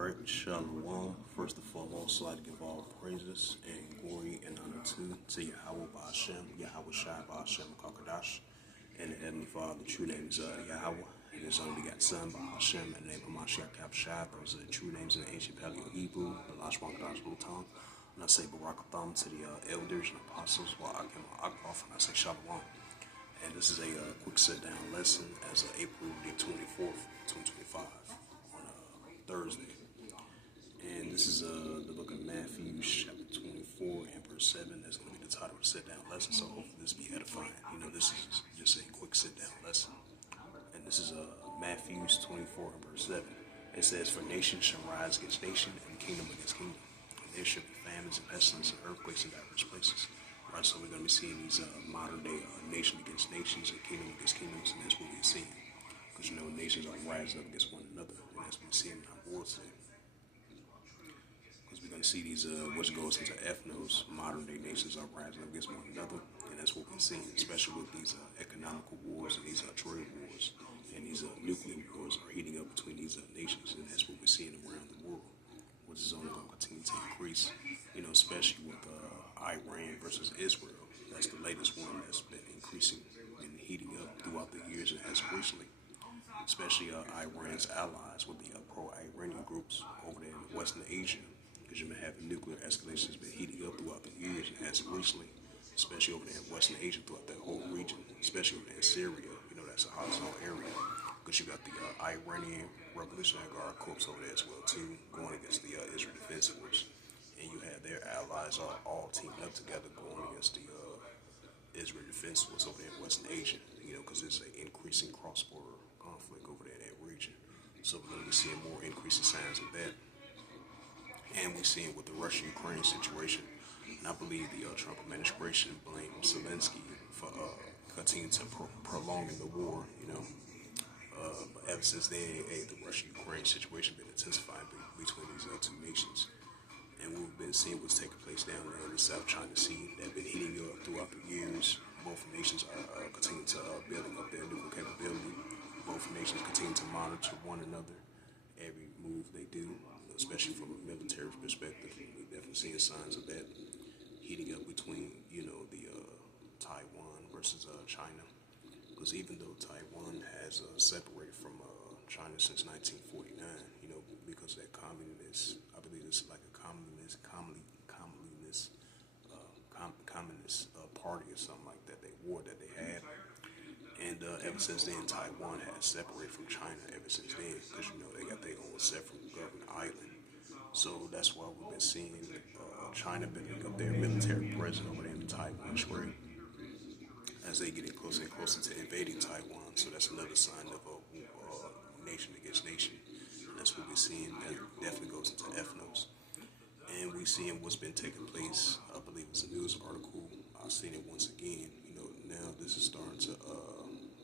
Alright, Shalom. First and foremost, I'd like to give all praises and glory and honor to Yahweh Ba'Hashem, Yahweh Shai Ba'Hashem Kakadash, and the Heavenly Father. The true name is Yahweh, and His only begotten Son Ba'Hashem, and the name of Mashiach Kapshai. Those are the true names in the ancient Paleo Hebrew, the Lashwan Kadash Lutan. And I say Barakatham to the elders and apostles, while I came off, and I say Shalom. And this is a quick sit-down lesson as of April the 24th, 2025, on Thursday. And this is the book of Matthew, chapter 24 and verse 7. That's going to be the title of the sit-down lesson, so hopefully this will be edifying. You know, this is just a quick sit-down lesson. And this is Matthew 24 and verse 7. It says, "For nation shall rise against nation, and kingdom against kingdom. And there shall be famines and pestilence and earthquakes in diverse places." Right, so we're going to be seeing these modern day nation against nations and kingdom against kingdoms, and that's what we're seeing. Because you know, nations are rising up against one another, and that's what we're seeing in our wars today. Because we're going to see these, which goes into ethnos, modern day nations are rising up against one another, and that's what we're seeing, especially with these economical wars and these trade wars, and these nuclear wars are heating up between these nations, and that's what we're seeing around the world, which is only going to continue to increase, you know, especially with Iran versus Israel. That's the latest one that's been increasing and heating up throughout the years and as recently, especially Iran's allies with the pro-Iranian groups over there in Western Asia, because you've been having nuclear escalations been heating up throughout the years and as recently, especially over there in Western Asia, throughout that whole region, especially over there in Syria. You know, that's a hot zone area, because you got the Iranian Revolutionary Guard Corps over there as well too, going against the Israel Defense Force. And you have their allies all teaming up together going against the Israel Defense Force over there in Western Asia, you know, because there's an increasing cross-border conflict over there in that region. So we're going to be seeing more increasing signs of that. And we're seeing with the Russia-Ukraine situation, and I believe the Trump administration blamed Zelensky for continuing to prolonging the war, you know. But ever since then, the Russia-Ukraine situation been intensifying between these two nations. And we've been seeing what's taking place down there in the South China Sea that have been heating up throughout the years. Both nations are continuing to building up their nuclear capability. Both nations continue to monitor one another, every move they do, especially from a military perspective. We're definitely seeing signs of that heating up between, you know, the Taiwan versus China. Because even though Taiwan has separated from China since 1949, you know, because that communist, I believe it's like a communist party or something like that, they war that they had. And ever since then, Taiwan has separated from China ever since then, because, you know, they got their own separate government island. So that's why we've been seeing China building up their military presence over there in the Taiwan Strait as they getting closer and closer to invading Taiwan. So that's another sign of a nation against nation. And that's what we're seeing. That definitely goes into ethnos. And we're seeing what's been taking place. I believe it's a news article. I've seen it once again. You know, now this is starting to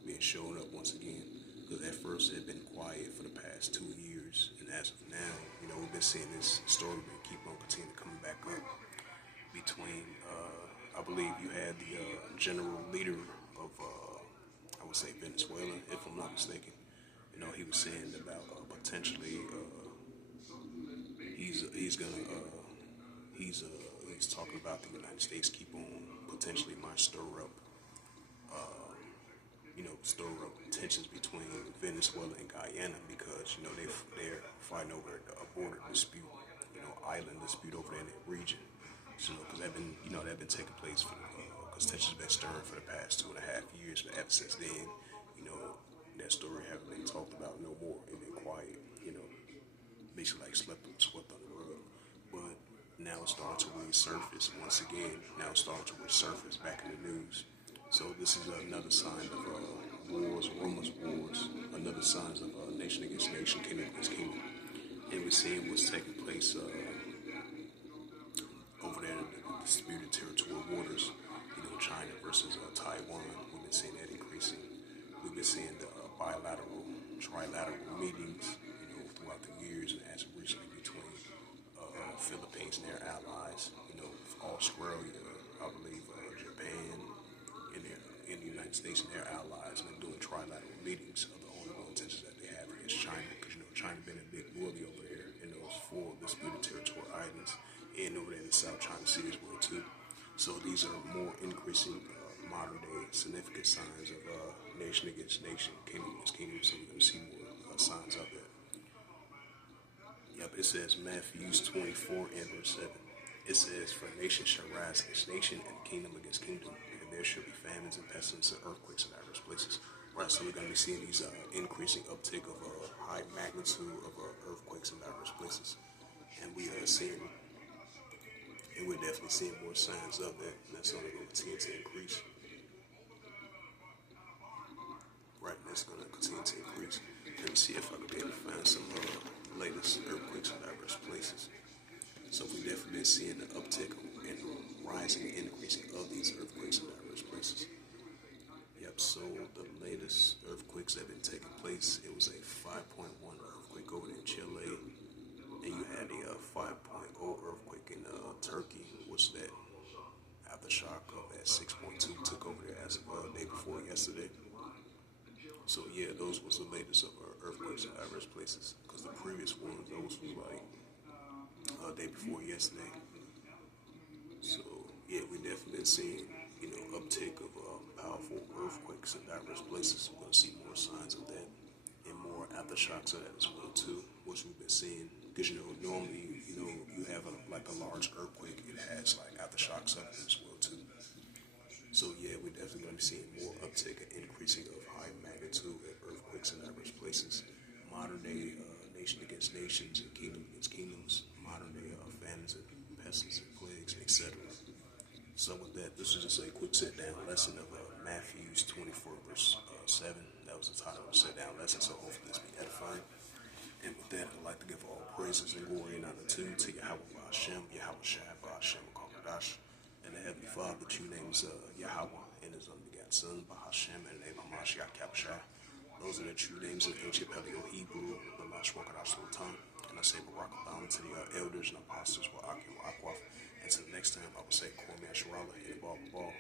being shown up once again. Because at first it had been quiet for the past 2 years. And as of now, you know, we've been seeing this story keep on continuing coming back up between I believe you had the general leader of, I would say Venezuela, if I'm not mistaken. You know, he was saying about potentially he's talking about the United States keep on potentially might stir up tensions between Venezuela and Guyana, because, you know, they're fighting over a border dispute, you know, island dispute over there in that region. So, because they've been taking place for because tensions been stirring for the past 2.5 years, but ever since then, you know, that story haven't been talked about no more. It's been quiet, you know, basically like swept under the rug. But now it's starting to resurface once again. Now it's starting to resurface back in the news. So this is another sign of wars, rumors of wars, another sign of nation against nation, kingdom against kingdom. And we're seeing what's taking place over there in the disputed territorial waters, you know, China versus Taiwan. We've been seeing that increasing. We've been seeing the bilateral, trilateral meetings, you know, throughout the years, and as recently between Philippines and their allies, you know, Australia, I believe Japan, in the United States and their allies, and they're doing trilateral meetings of the ongoing intentions that they have against China, because, you know, China been a big bully over here in those these are more increasing modern day significant signs of nation against nation, kingdom against kingdom. So we're going to see more signs of that. Yep, it says Matthew 24 and verse 7. It says, "For nation shall rise against nation, and kingdom against kingdom, and there shall be famines and pestilence and earthquakes in diverse places." Right, so we're going to be seeing these increasing uptick of high magnitude of earthquakes in diverse places, and we are seeing, and we're definitely seeing more signs of that. And that's only going to continue to increase. Right, and that's going to continue to increase. Let me see if I can be able to find some latest earthquakes in diverse places. So we definitely been seeing the uptick and rising and increasing of these earthquakes in diverse places. Yep, so the latest earthquakes that have been taking place, it was a 5.1 earthquake over there in Chile, and you had a 5.0 earthquake in Turkey, which that aftershock of that 6.2 took over there as of the day before yesterday. So yeah, those was the latest of earthquakes in diverse places, because the previous ones, those were like day before yesterday. So yeah, we definitely been seeing, uptick of powerful earthquakes in diverse places. We're gonna see more signs of that and more aftershocks of that as well too, which we've been seeing. Because normally, you have like a large earthquake, it has like aftershocks of it as well too. So yeah, we're definitely gonna be seeing more uptick and increasing of high magnitude earthquakes in diverse places. Modern day nation against nations and kingdom against kingdoms. Modern day famines and pestilence and plagues, etc. So with that, this is just a quick sit-down lesson of Matthew 24 verse 7. That was the title of the sit-down lesson, so hopefully this be edifying. And with that, I'd like to give all praises and glory and honor to Yahweh Hashem, Yahweh Shai, Hashem, Kakadash, and the Heavenly Father. The true name is Yahweh, and His unbegotten Son, Hashem, and the name of Mashiach Kabbashai. Those are the true names in ancient Paleo-Hebrew, the Mashwakadash Sultan. And I say Barak Abam to the elders and apostles, Wa'akim Wa'akwaf. And to the next time, I will say Kwame Asherallah, and Ball.